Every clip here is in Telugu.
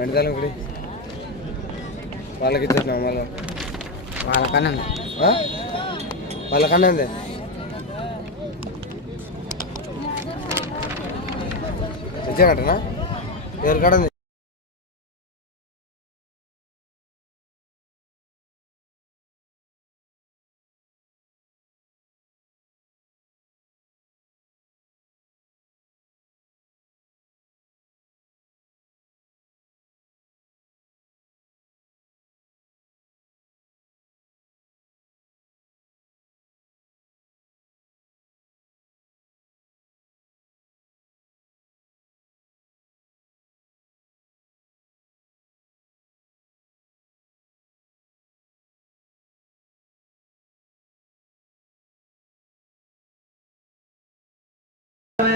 మెండదాలు ఒకటి వాళ్ళకి ఇచ్చేస్తున్నాం మళ్ళీ? వాళ్ళకన్నా వాళ్ళకన్నా ఉంది? ఇచ్చానటనా ఎవరి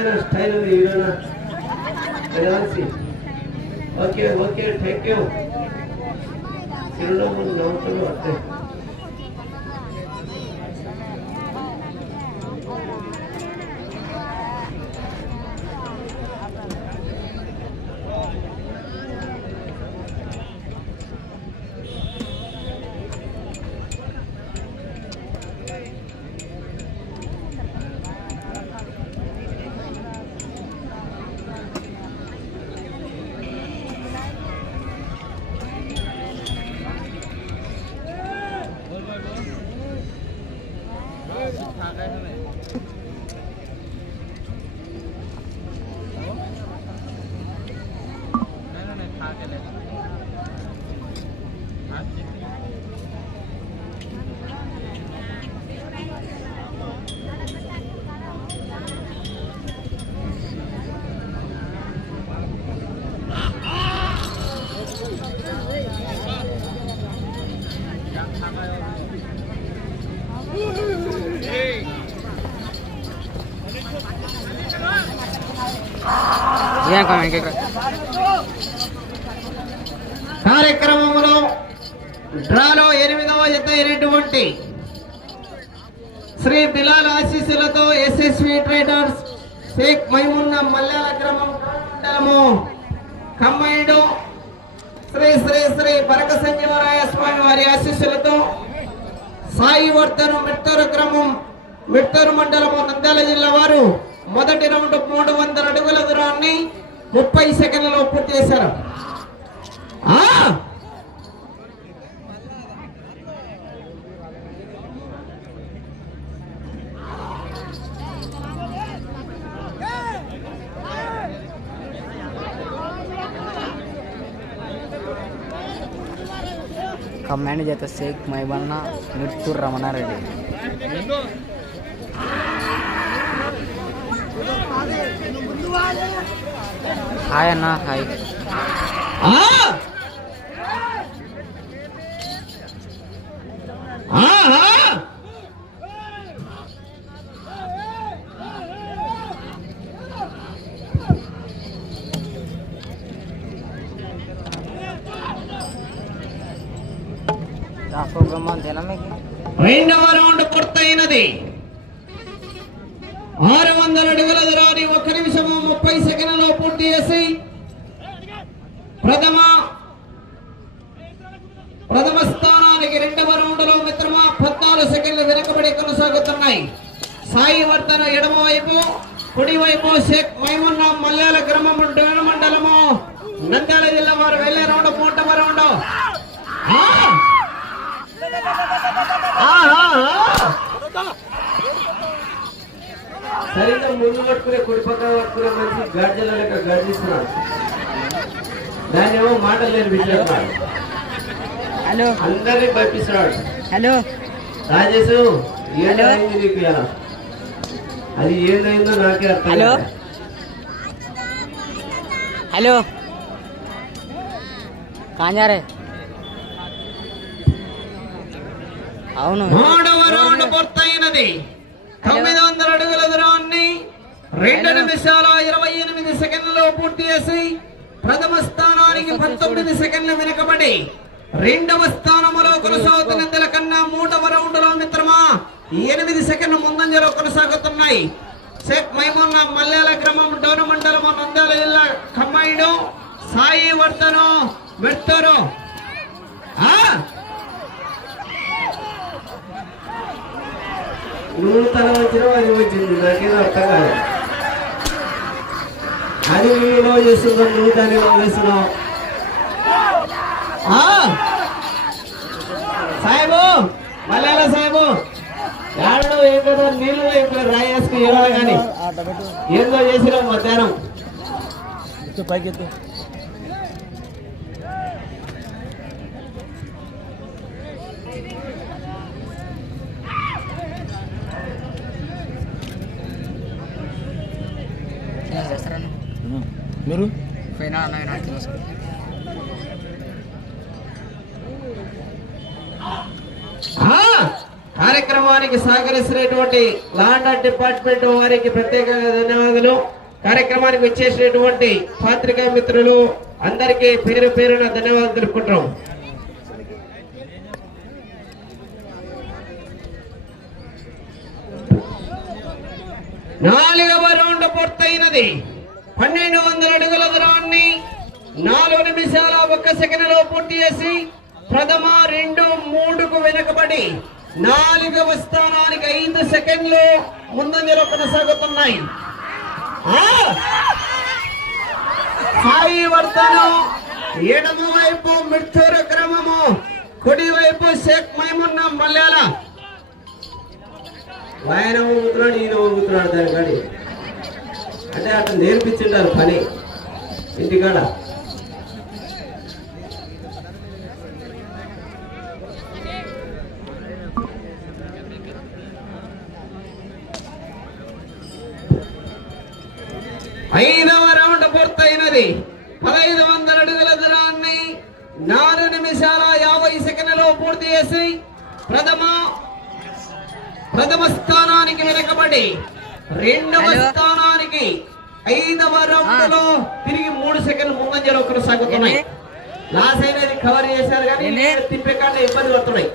હિરોના સ્ટાઈલ અને હિરોના રાંસી ઓકે ઓકે થેન્ક યુ. હિરોના મને નવું કરવું కార్యక్రమంలో డ్రాలో ఎనిమిదవ జత అయినటువంటి శ్రీ బిలాల్ ఆశీస్సులతో ఎస్ఎస్వి ట్రేడర్స్ షేక్ మైమున్న మల్లాల గ్రామం మండలము కమ్మైడు శ్రీ శ్రీ శ్రీ బరక సంజీవరాయ స్వామి వారి ఆశీస్సులతో సాయి వర్ధను మిట్టూరు గ్రామం మిట్టూరు మండలము నంద్యాల జిల్లా వారు మొదటి రౌండ్ మూడు వందల అడుగుల దూరాన్ని ముప్పై సెకండ్లలో పూర్తి చేశారు. కమాండ్ చేత షేక్ మైబన్న మిర్తూర్ రమణారెడ్డి. హాయ్ అన్న హాయ్. సాయి వర్ధన ఎడమ వైపు కుడి వైపు షేక్ మైమున్న మల్యాల గ్రామం డోన మండలము. నంద్యాల జిల్లా వారు వెళ్ళే రౌండ్ మూడవ రౌండ్! సరిగ్గా ముందు పట్టుకునే కుడి పక్కన పట్టుకునే మనిషి గాడ్జల లెక్క గర్జిస్తున్నాడు దాన్ని ఏమో మాటలు లేని విషయం హలో. అందరినీ పంపిస్తున్నాడు. హలో. రాజేష్ ఏమైంది నీకు ఇలా. అది ఏదైందో నాకే అర్థం హలో? హలో? కాంజారే? అవును. మూడవ రౌండ్ పూర్తయినది. తొమ్మిది వందల అడుగుల దూరాన్ని రెండు నిమిషాల ఇరవై ఎనిమిది సెకండ్లలో పూర్తి చేసి ప్రథమ స్థానానికి పంతొమ్మిది సెకండ్లు వెనుకబడి రెండవ స్థానములో కొనసాగుతున్నందుల కన్నా మూడవ రౌండ్లో మిత్రమా ఎనిమిది సెకండ్లు ముందంజలో కొనసాగుతున్నాయి. షేక్ మైమున్న మల్యాల గ్రామం డోన మండలము నంద్యాల జిల్లా కమ్మాయిడు సాయి వర్తను ఆ? నువ్వు తల వచ్చినా అది వచ్చింది నాకేదో అర్థం కాదు అది నువ్వు లో చేస్తున్నావు నువ్వు దాన్ని లో చేస్తున్నావు? ఆ? సాహెబు మలయాళ సాహెబు ఇక్కడ రాయేసుకు ఇవ్వాలి కానీ. ఏందో చేసినావు మధ్యాహ్నం. పైకి మీరు? అన్న నాకు తెలుసు ఆ! కార్యక్రమానికి సహకరిస్తున్నటువంటి లాండ్ డిపార్ట్మెంట్ వారికి ప్రత్యేకంగా ధన్యవాదాలు. కార్యక్రమానికి వచ్చేసినటువంటి పాత్రికా మిత్రులు అందరికీ పేరు పేరున ధన్యవాదాలు తెలుపుకుంటాం నాలుగవ రౌండ్ పూర్తయినది. పన్నెండు వందల అడుగుల దూరాన్ని నాలుగు నిమిషాల ఒక్క సెకండ్లో పూర్తి చేసి ప్రథమ రెండు మూడుకు వెనుకబడి నాలుగవ స్థానానికి ఐదు సెకండ్లు ముందంజలో కొనసాగుతున్నాయి. ఆ! సాయి వర్తను ఎడమ వైపు మిడ్చూరు క్రమము కుడి వైపు షేక్ మైమున్న మల్యాల. ఆయన ఊగుతున్నాడు ఈయన ఊగుతున్నాడు దాని కాడి. అంటే అట్లా నేర్పించిండారు పని. ఇంటికాడ. ఐదవ రౌండ్ పూర్తయినది పదహైదు వందల అడుగుల దూరాన్ని నాలుగు నిమిషాల యాభై సెకండ్లలో పూర్తి చేసి ప్రథమ ప్రథమ స్థానానికి వెనకబడి రెండవ. స్థానానికి ఐదవ రౌండ్లో తిరిగి మూడు సెకండ్లు ముందంజలో కొనసాగుతున్నాయి ఏంటి? లాస్ అయినది కవర్ చేశారు కానీ? తిప్పే కాడ ఇబ్బంది పడుతున్నాయి.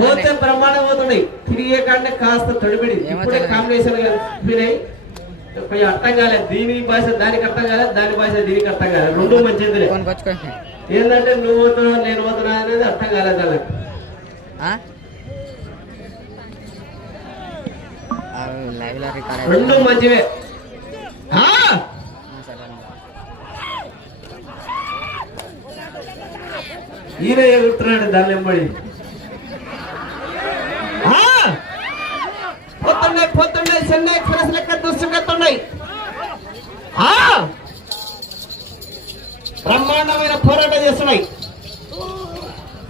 పోతే బ్రహ్మాండం పోతున్నాయి తిరిగే కాడ కాస్త తడిబిడి ఏమో ఇప్పుడే. కాంబినేషన్ తిప్పినాయి కొంచెం అర్థం కాలేదు దీని భాష దానికి అర్థం కాలేదు దాని భాష దీనికి అర్థం కాలేదు రెండు కొనుక్కొచ్చుకో ఏంటంటే నువ్వు పోతున్నావు నేను పోతున్నా అనేది అర్థం కాలేదు వాళ్ళకి రెండు మంచివే! ఈయన ఎగురుతున్నాడు దాన్ని వెంబడి ఆ! పోతున్నాయి పోతున్నాయి చెన్నై ఎక్స్ప్రెస్ లెక్క దూసుకెత్తున్నాయి ఆ! బ్రహ్మాండమైన పోరాటం చేస్తున్నాయి.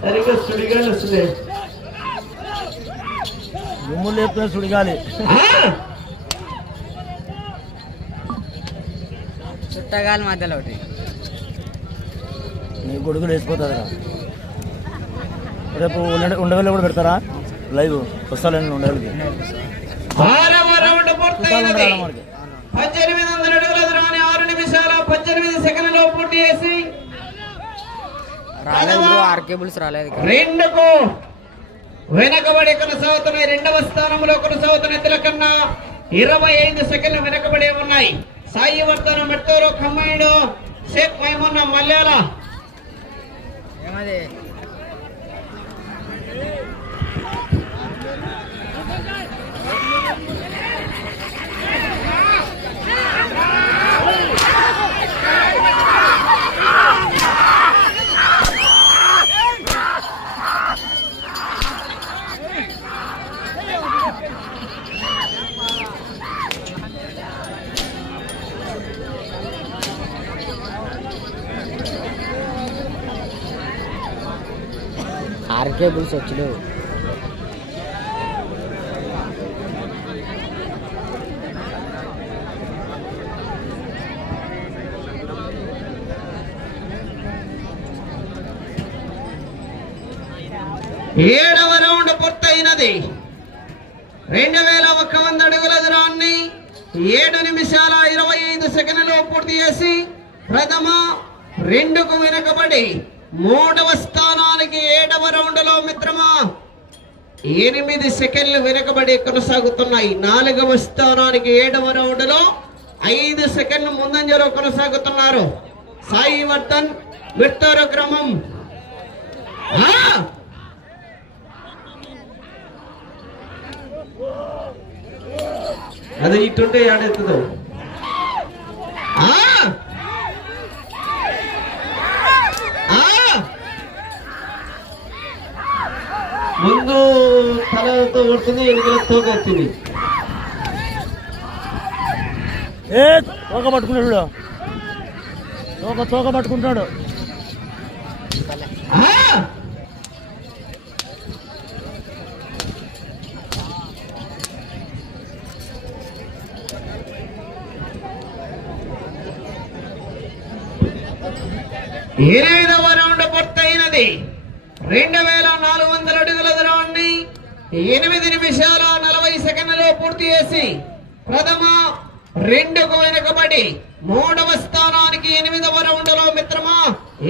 సరిగ్గా సుడిగాలు లేపుతున్న సుడిగాలి. ఆ! చుట్టగాలి మధ్యలో ఒకటి. నీ గొడుగులు వేసిపోతుంది రేపు ఉండ- ఉండగల్లో కూడా పెడతారా? లైవ్. వస్తాలండి ఉండగలికి మనకి పద్దెనిమిది. వందల అడుగుల దూరాన్ని ఆరు నిమిషాల పద్దెనిమిది సెకండ్లో పూర్తి చేసి. రెండుకు వెనకబడి కొనసాగుతున్నాయి రెండవ స్థానంలో కొనసాగుతున్న ఇద్దల కన్నా ఇరవై ఐదు సెకండ్లు వెనకబడి ఉన్నాయి. సాయి వర్ధన మెట్టూరు ఖమ్మాయిడు షేక్ మైమున్న మల్యాల. ఏమది ఏడవ రౌండ్ పూర్తయినది. రెండు వేల ఒక వంద అడుగుల దూరాన్ని ఏడు నిమిషాల ఇరవై ఐదు సెకండ్లో పూర్తి చేసి ప్రథమ రెండుకు వెనుకబడి మూడవ స్థానానికి ఏడవ రౌండ్లో మిత్ర ఎనిమిది సెకండ్లు వెనుకబడి కొనసాగుతున్నాయి. నాలుగవ స్థానానికి ఏడవ రౌండ్లో ఐదు సెకండ్లు ముందంజలో కొనసాగుతున్నారు. సాయి వర్ధన్ మిర్తోర క్రమం. అది ఇటుంటే ఆడెత్తుదో ఆ! ఆ! ముందు తలతో కొడుతుంది ఎన్నికల తోక ఎత్తింది ఏ తోక పట్టుకున్నాడు. తోక తోక పట్టుకుంటాడు ఆ! ఎనిమిదవ రౌండ్ పూర్తయినది రెండు వేల నాలుగు వందల అడుగుల దూరాన్ని ఎనిమిది నిమిషాల నలభై సెకండ్లో పూర్తి చేసి ప్రథమ రెండుకు వెనుకబడి మూడవ స్థానానికి ఎనిమిదవ రౌండ్లో మిత్రమా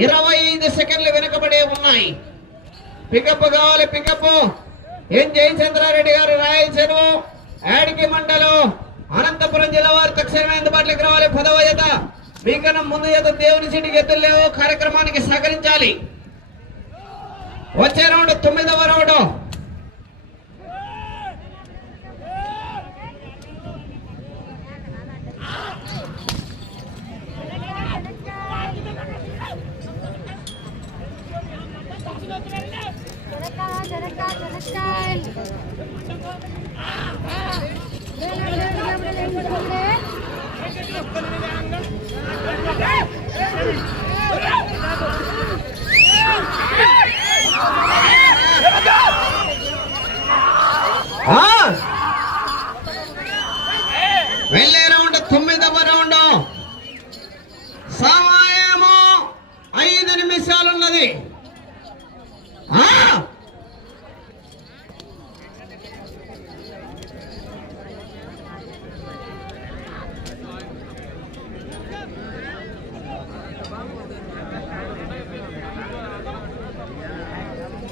ఇరవై ఐదు సెకండ్లు వెనుకబడి ఉన్నాయి. పికప్ కావాలి పికప్ ఏం జయచంద్రారెడ్డి గారు రాయలసీను యాడికి మండలం అనంతపురం జిల్లా వారు తక్షణమే అందుబాటులోకి రావాలి. పదవ జత. మీకన్నా ముందు జత దేవుని సిటికి ఎత్తులేవు కార్యక్రమానికి సహకరించాలి. వచ్చే రౌండ్ తొమ్మిదవ రౌండ్. తొమ్మిదవ రౌండ్ సమయము ఐదు నిమిషాలున్నది ఆ!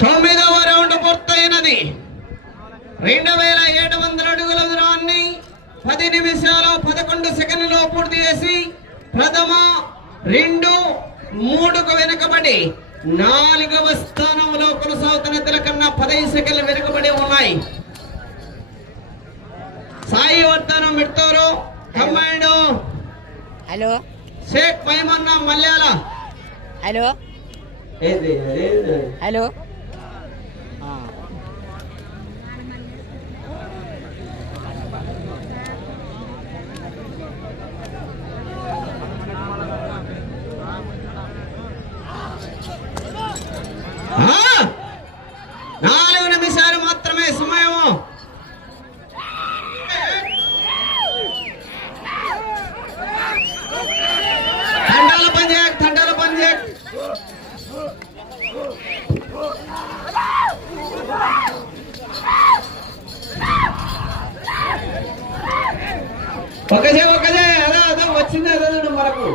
తొమ్మిదవ రౌండ్ పూర్తయినది రెండు వేల ఏడు వందల అడుగుల దూరాన్ని పది నిమిషాలు పదకొండు సెకండ్లలో పూర్తి చేసి ప్రథమ రెండు మూడుకు వెనుకబడి నాలుగవ స్థానంలో కొనసాగుతున్న ఇద్దరి కన్నా పదహైదు సెకండ్లు వెనుకబడి ఉన్నాయి Sai Vardhanam Mitturu combined hello Shaik Maimanna Malyala hello ఏది ఏది హలో ఆ! నాలుగు నిమిషాలు మాత్రమే సమయము తండాల పని చేయ తండాల పని చేయ ఒకజే ఒకజే అదే అదే వచ్చింది అదే మనకు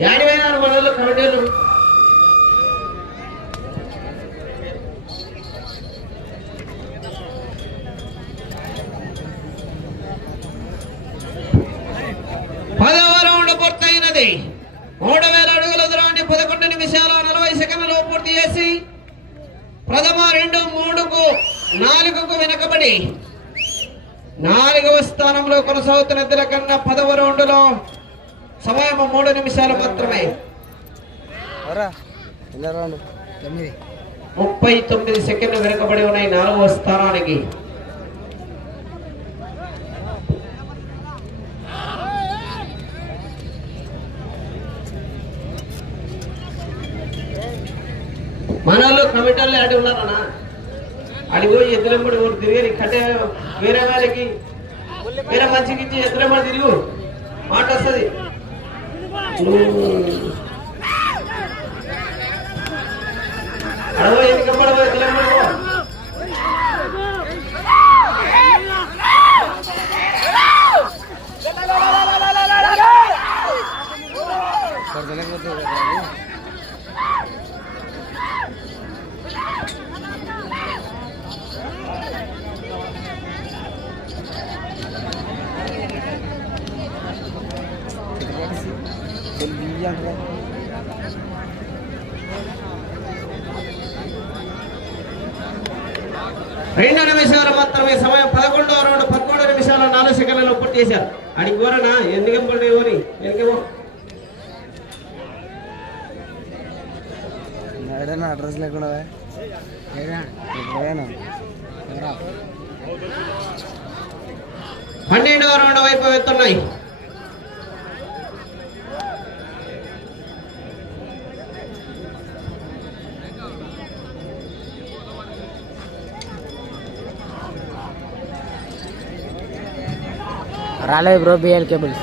యాడిపోయినారు మనలో కమిటీలు పదవ రౌండ్ పూర్తయినది మూడు వేల అడుగుల దూరాన్ని పదకొండు నిమిషాల నలభై సెకండ్లలో పూర్తి చేసి ప్రథమ రెండు మూడుకు నాలుగుకు వెనకబడి నాలుగవ స్థానంలో కొనసాగుతున్న ఇద్దరి కన్నా పదవ రౌండ్లో సమయం మూడు నిమిషాలు మాత్రమే. ముప్పై తొమ్మిది సెకండ్లు వెనుకబడి ఉన్నాయి నాలుగవ స్థానానికి. మనలో కమిటీల్లో ఆడి ఉన్నారన్నా అడి పోయి ఎద్దులమ్మడి ఊరు తిరిగి కట్టే వేరే వాళ్ళకి వేరే మంచికి ఇచ్చి ఎద్దులమ్మడి తిరుగు మాట వస్తుంది. అడవ రెండు నిమిషాలు మాత్రమే సమయం పదకొండవ రౌండ్ పదకొండు నిమిషాల నాలుగు సెకండ్లలో పూర్తి చేశారు. అడిగి కోరనా ఎందుకేం పడేవని ఎందుకేమో అడ్రస్ లేకుండా పన్నెండవ రౌండ్ వైపు వెళ్తున్నాయి. రాలేదు బ్రో బిఎల్ కేబుల్స్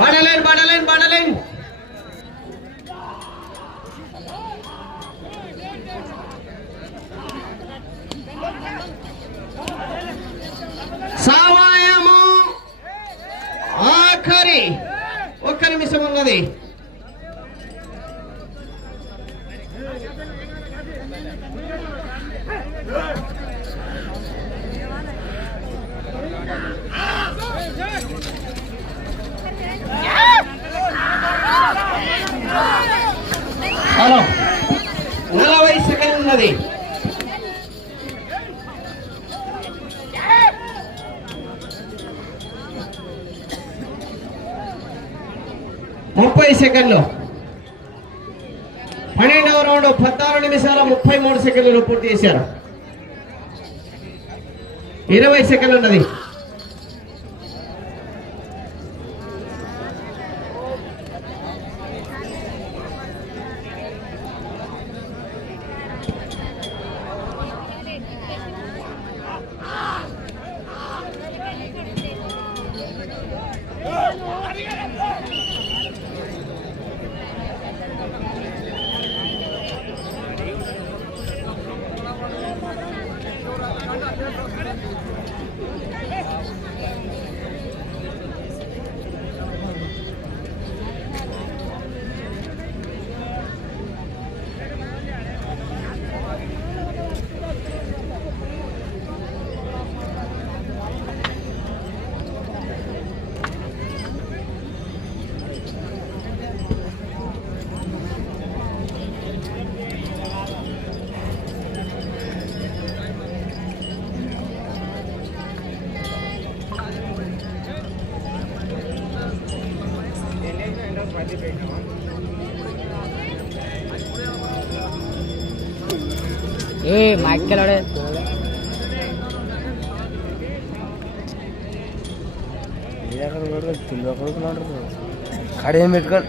ఉన్నది. ముప్పై సెకండ్లు. పన్నెండవ రౌండ్ పద్నాలుగు నిమిషాల ముప్పై మూడు సెకండ్లు పూర్తి చేశారు. ఇరవై సెకండ్లు ఉన్నది. ఏ మాకెళ్ళాడే కడేం పెట్టుకోండి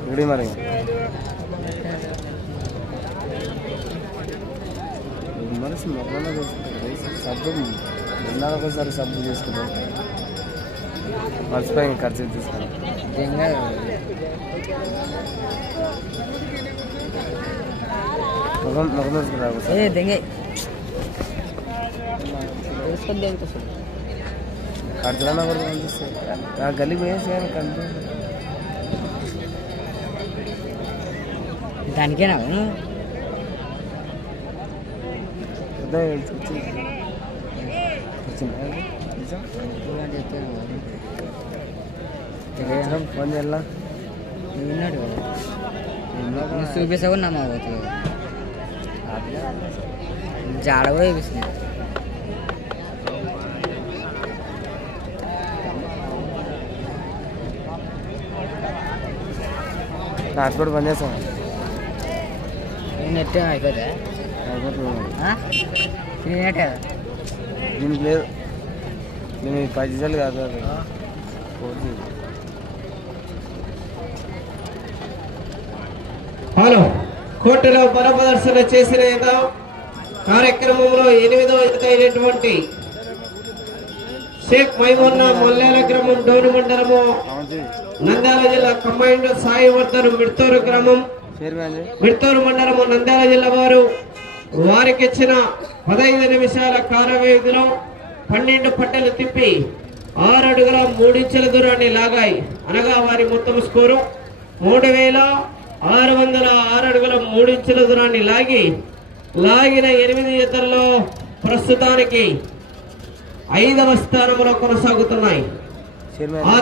ఇప్పుడు మరి మనసు మొక్కలో సబ్బు నిన్న ఒకసారి సబ్బు చేసుకుంటాం మర్చిపోయి ఖర్చు తీసుకుని ముఖం ముఖం వేసుకురా ఏ దెంగే. ఖర్చులన్నా కూడా కనిపిస్తాయి ఆ గల్లీ కనిపిస్తుంది దానికేనా? ಒಂದೆಲ್ಲ ಮುಸ್ರು ಬಿಸಾಗೋ ನಮ್ಮ ಆಗುತ್ತೆ ಜಾಡವೇ ಬಿಸಿನ ಟ್ರಾನ್ಸ್ಪೋರ್ಟ್ ಬಂದೆ ಸರ್ ನೆಟ್ಟೆ ಆಯ್ತದೆ ನೆಟ್ಟೆ ನಿಮ್ಗೆ ನಿಮ್ಮ ಪೈಸಲ್ಲಿ ಕಾದು ಫೋರ್ ಜಿ కోర్టులో బలప్రదర్శన చేసిన కార్యక్రమంలో ఎనిమిదో ఈత అయినటువంటి షేక్ మైమోన్న మల్లేల గ్రామం డోరు మండలము నంద్యాల జిల్లా కంబైండ్ సాయివర్ధన్ మిడ్తూరు గ్రామం. పేరు మిడ్తూరు మండలము నంద్యాల జిల్లా వారు వారికి ఇచ్చిన పదహైదు నిమిషాల కారవేదిలో పన్నెండు పట్టెలు తిప్పి ఆరు అడుగుల మూడించెల దూరాన్ని లాగాయి. అనగా వారి మొత్తం స్కోరు మూడు వేల ఆరు వందల ఆరు అడుగుల మూడించెల దూరాన్ని లాగి లాగిన ఎనిమిది ఇతరులో ప్రస్తుతానికి ఐదవ స్థానంలో కొనసాగుతున్నాయి. ఆ